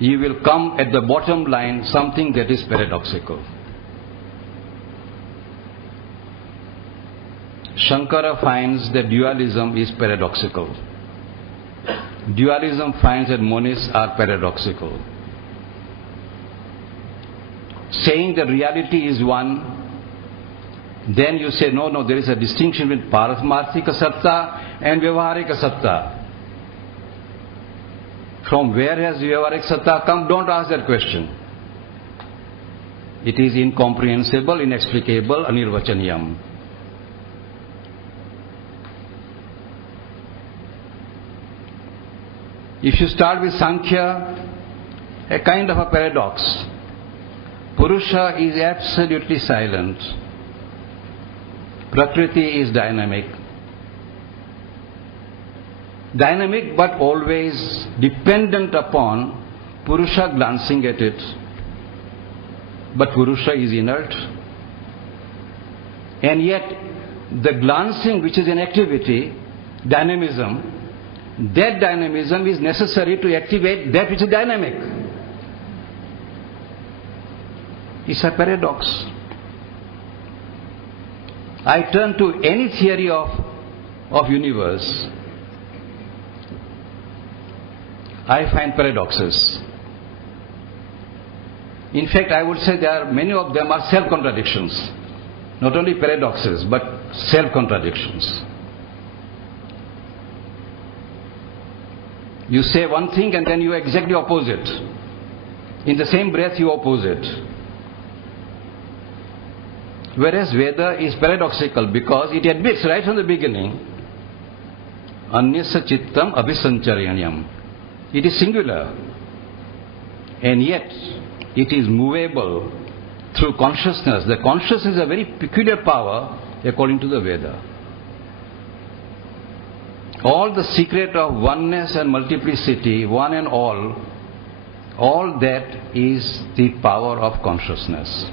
you will come at the bottom line something that is paradoxical. Shankara finds that dualism is paradoxical. Dualism finds that monists are paradoxical. Saying that reality is one, then you say, no, there is a distinction between Paramarthika Satta and Vyavaharika Satta. From where has Vyavaharika Satta come? Don't ask that question. It is incomprehensible, inexplicable, anirvachaniyam. If you start with Sankhya, a kind of a paradox. Purusha is absolutely silent. Prakriti is dynamic. Dynamic but always dependent upon Purusha glancing at it. But Purusha is inert. And yet, the glancing, which is an activity, dynamism, that dynamism is necessary to activate that which is dynamic. It's a paradox. I turn to any theory of universe, I find paradoxes. In fact, I would say many of them are self-contradictions. Not only paradoxes, but self-contradictions. You say one thing and then you exactly oppose it. In the same breath you oppose it. Whereas Veda is paradoxical because it admits right from the beginning, Anyasa Chittam Abhisancharyanyam. It is singular. And yet, it is movable through consciousness. The consciousness is a very peculiar power according to the Veda. All the secret of oneness and multiplicity, one and all that is the power of consciousness.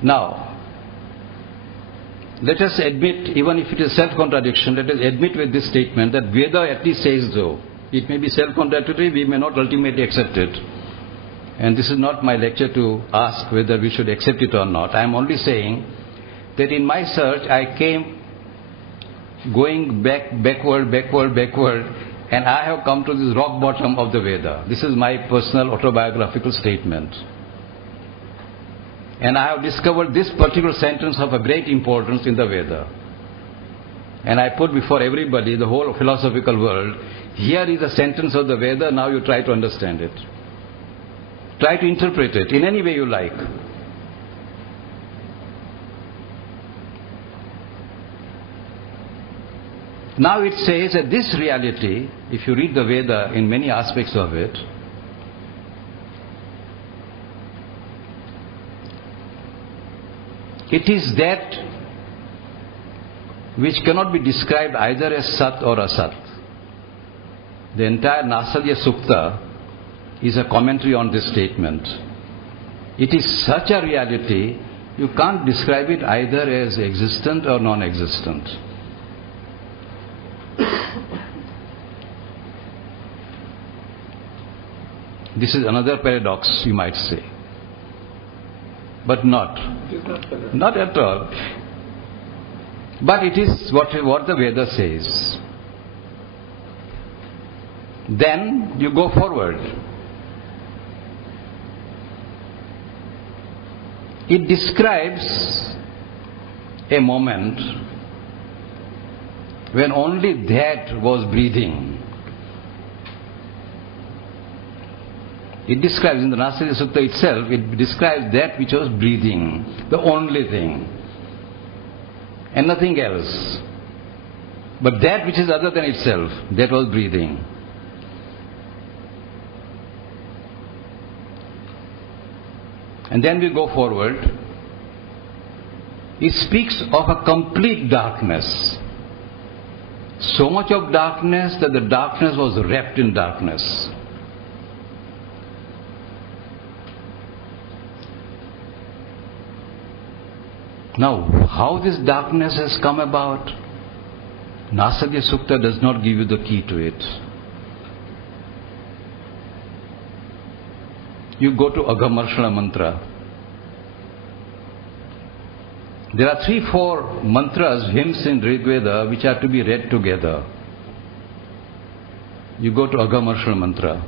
Now, let us admit, even if it is self-contradiction, let us admit with this statement that Veda at least says so. It may be self-contradictory, we may not ultimately accept it. And this is not my lecture to ask whether we should accept it or not. I am only saying that in my search I came going backward, and I have come to this rock bottom of the Veda. This is my personal autobiographical statement. And I have discovered this particular sentence of a great importance in the Veda. And I put before everybody, the whole philosophical world, here is a sentence of the Veda, now you try to understand it. Try to interpret it in any way you like. Now it says that this reality, if you read the Veda in many aspects of it, it is that which cannot be described either as Sat or Asat. The entire Nasadiya Sukta is a commentary on this statement. It is such a reality, you can't describe it either as existent or non-existent. This is another paradox, you might say. But not. It is not paradox. Not at all. But it is what the Veda says. Then you go forward. It describes a moment when only that was breathing. It describes in the Nasadiya Sukta itself, it describes that which was breathing, the only thing, and nothing else. But that which is other than itself, that was breathing. And then we go forward. It speaks of a complete darkness. So much of darkness that the darkness was wrapped in darkness. Now, how this darkness has come about, Nasadiya Sukta does not give you the key to it. You go to Agamarshana mantra. There are 3-4 mantras, hymns in Rigveda, which are to be read together. You go to Agamarshana mantra.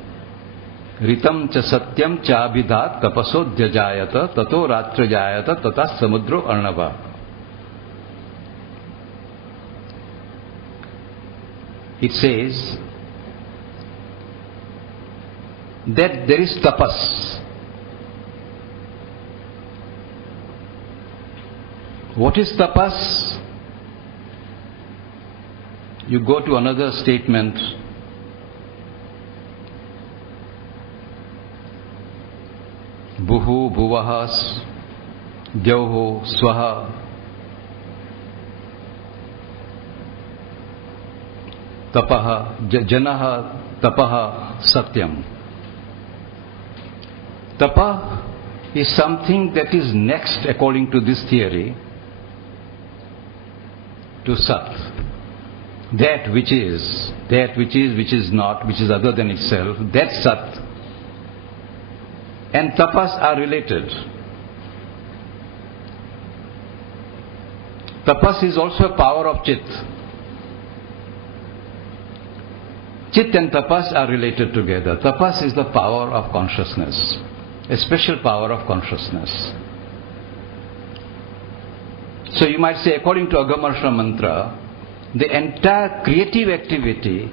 Ritam cha satyam cha abhidat tapaso dhyajayata tato ratrajayata tata samudro arnava. It says that there is tapas. What is tapas? You go to another statement. Buhu, bhuvahas, dyauho, swaha. Tapaha, janaha, tapaha, satyam. Tapa is something that is next, according to this theory, to Sat. That which is, which is not, which is other than itself, that's Sat. And tapas are related. Tapas is also a power of Chit. Chit and tapas are related together. Tapas is the power of consciousness, a special power of consciousness. So you might say, according to Agamarshana mantra, the entire creative activity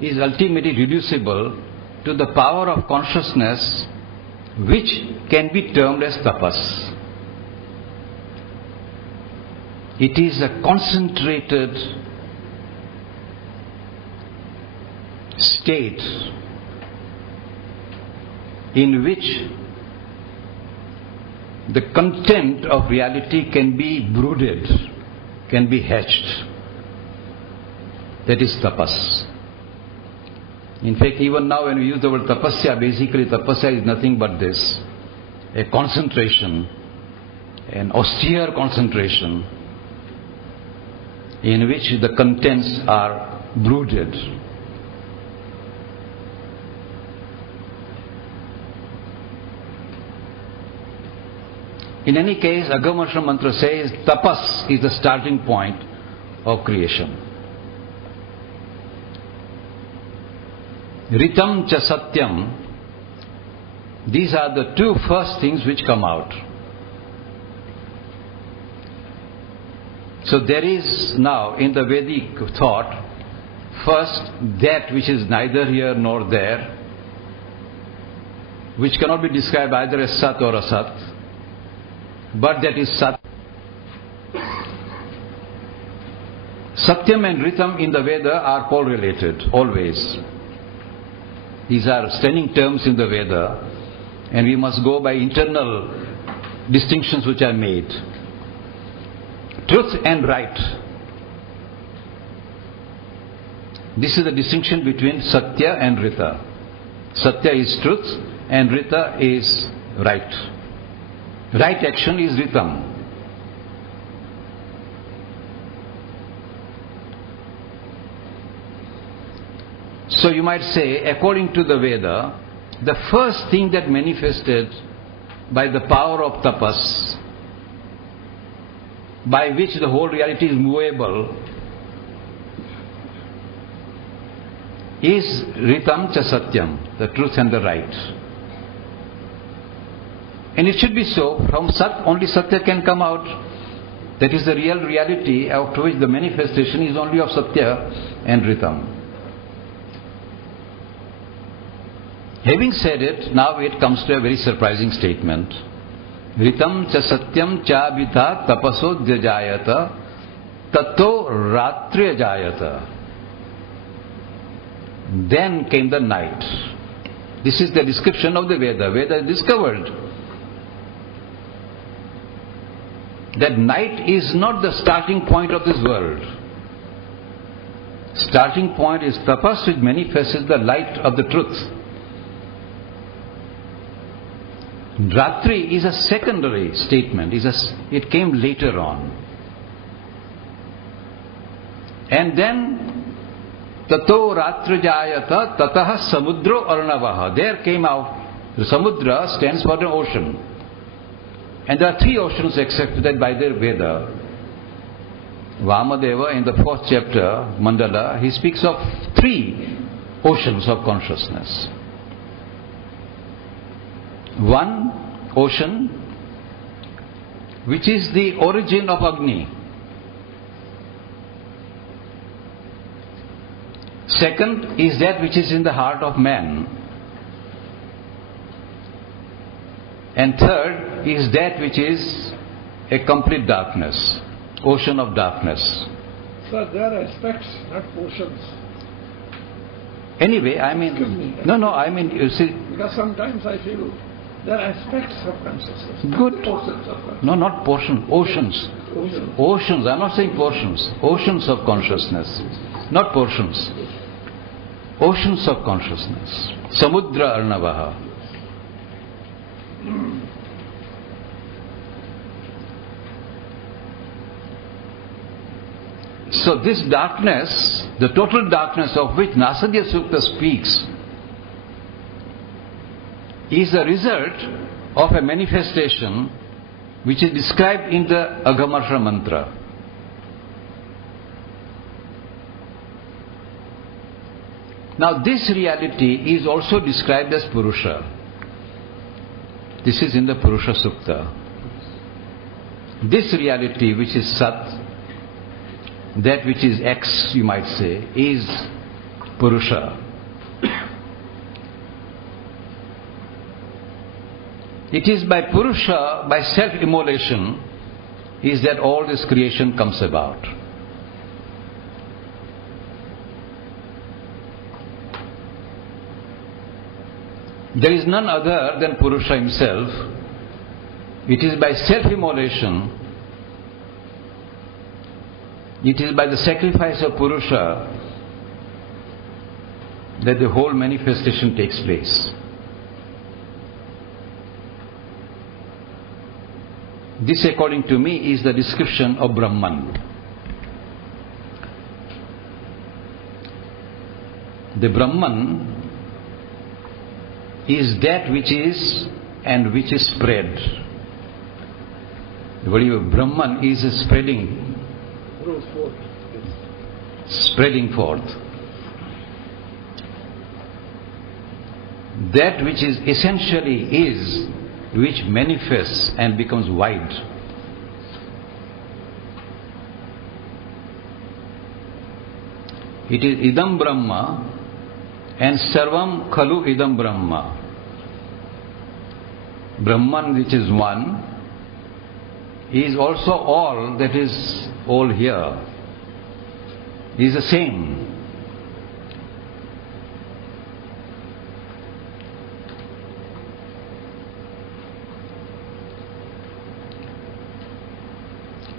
is ultimately reducible to the power of consciousness, which can be termed as tapas. It is a concentrated state in which the content of reality can be brooded, can be hatched. That is tapas. In fact, even now when we use the word tapasya, basically tapasya is nothing but this, a concentration, an austere concentration in which the contents are brooded. In any case, Agamarshana mantra says tapas is the starting point of creation. Ritam cha satyam, these are the two first things which come out. So there is now in the Vedic thought, first that which is neither here nor there, which cannot be described either as Sat or Asat, but that is Sat. Satyam and Ritam in the Veda are correlated, always. These are standing terms in the Veda, and we must go by internal distinctions which are made. Truth and right. This is the distinction between Satya and Rita. Satya is truth and Rita is right. Right action is Ritam. So you might say, according to the Veda, the first thing that manifested by the power of tapas, by which the whole reality is movable, is Ritam cha Satyam, the truth and the right. And it should be so. From Sat, only Satya can come out. That is the real reality, out of which the manifestation is only of Satya and Ritam. Having said it, now it comes to a very surprising statement. Ritam cha satyam cha abhita tapaso dhyajayata tato ratriyajayata. Then came the night. This is the description of the Veda. Veda discovered that night is not the starting point of this world. Starting point is tapas, which manifests the light of the truth. Ratri is a secondary statement. It came later on. And then, Tato Ratrajayata Tataha Samudro Arnavaha. There came out, the Samudra stands for the ocean. And there are 3 oceans accepted by the Veda. Vamadeva in the 4th chapter, Mandala, he speaks of 3 oceans of consciousness. One ocean, which is the origin of Agni. Second is that which is in the heart of man. And third is that which is a complete darkness, ocean of darkness. Sir, there are aspects, not portions. Anyway, I mean, you see. Because sometimes I feel there are aspects of consciousness. Good. Portions of consciousness. No, not portion, oceans. Oceans, I'm not saying portions. Oceans of consciousness, not portions. Oceans of consciousness. Samudra Arnavaha. So this darkness, the total darkness of which Nasadiya Sukta speaks, is a result of a manifestation which is described in the Agamarsha mantra. Now this reality is also described as Purusha. This is in the Purusha Sukta. This reality which is Sat, that which is X, you might say, is Purusha. It is by Purusha, by self-immolation, is that all this creation comes about. There is none other than Purusha himself. It is by self-immolation, it is by the sacrifice of Purusha that the whole manifestation takes place. This, according to me, is the description of Brahman. The Brahman is that which is and which is spread. The word Brahman is spreading. Spreading forth. That which is essentially is, which manifests and becomes wide. It is Idam Brahma and Sarvam Khalu Idam Brahma. Brahman, which is one, is also all that is all here. Is the same.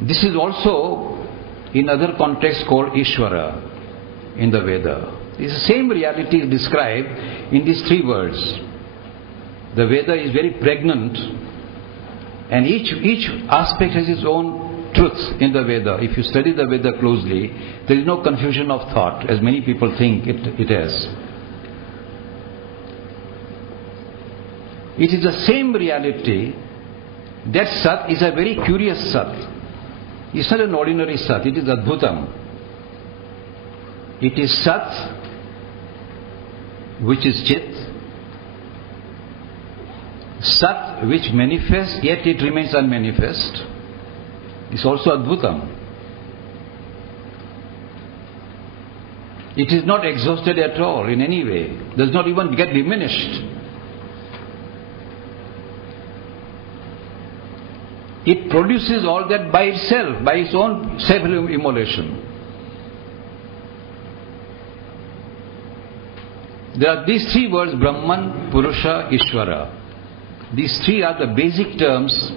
This is also in other contexts called Ishvara in the Veda. It's the same reality described in these 3 words. The Veda is very pregnant, and each aspect has its own truth in the Veda. If you study the Veda closely, there is no confusion of thought, as many people think it is. It is the same reality. That Sat is a very curious Sat. It's not an ordinary Sat, it is Adbhutam. It is Sat, which is Chit. Sat, which manifests, yet it remains unmanifest. It's also Adbhutam. It is not exhausted at all in any way. Does not even get diminished. It produces all that by itself, by its own self-immolation. There are these 3 words, Brahman, Purusha, Ishvara. These 3 are the basic terms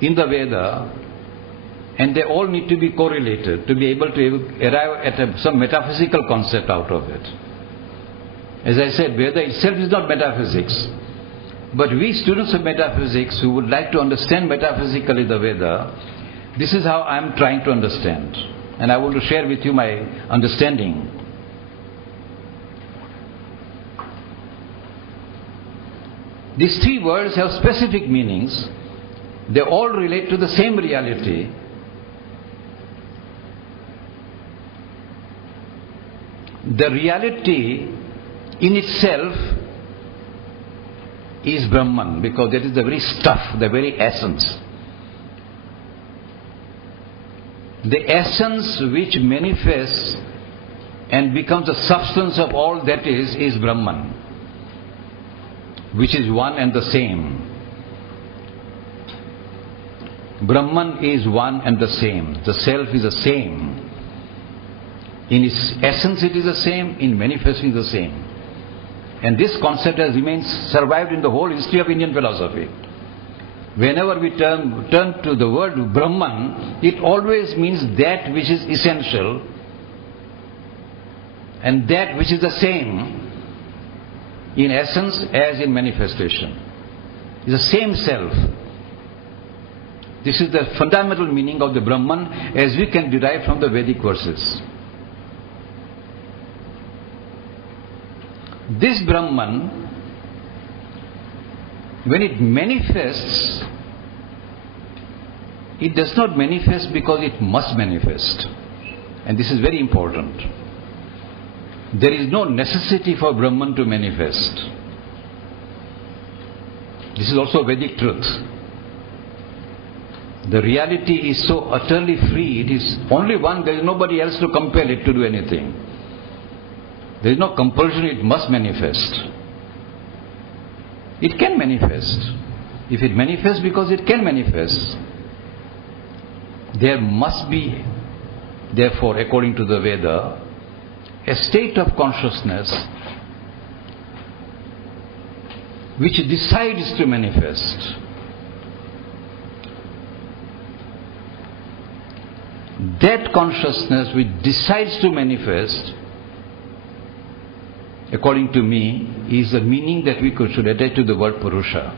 in the Veda, and they all need to be correlated to be able to arrive at some metaphysical concept out of it. As I said, Veda itself is not metaphysics. But we students of metaphysics who would like to understand metaphysically the Veda, this is how I am trying to understand. And I want to share with you my understanding. These three words have specific meanings. They all relate to the same reality. The reality in itself is Brahman, because that is the very stuff, the very essence. The essence which manifests and becomes the substance of all that is Brahman, which is one and the same. Brahman is one and the same. The self is the same. In its essence it is the same, in manifesting the same. And this concept has remained survived in the whole history of Indian philosophy. Whenever we turn to the word Brahman, it always means that which is essential and that which is the same in essence as in manifestation. It's the same self. This is the fundamental meaning of the Brahman as we can derive from the Vedic verses. This Brahman, when it manifests, it does not manifest because it must manifest. And this is very important. There is no necessity for Brahman to manifest. This is also Vedic truth. The reality is so utterly free. It is only one. There is nobody else to compel it to do anything. There is no compulsion it must manifest. It can manifest. If it manifests because it can manifest, there must be, therefore, according to the Veda, a state of consciousness which decides to manifest. That consciousness which decides to manifest, according to me, is the meaning that we should attach to the word Purusha.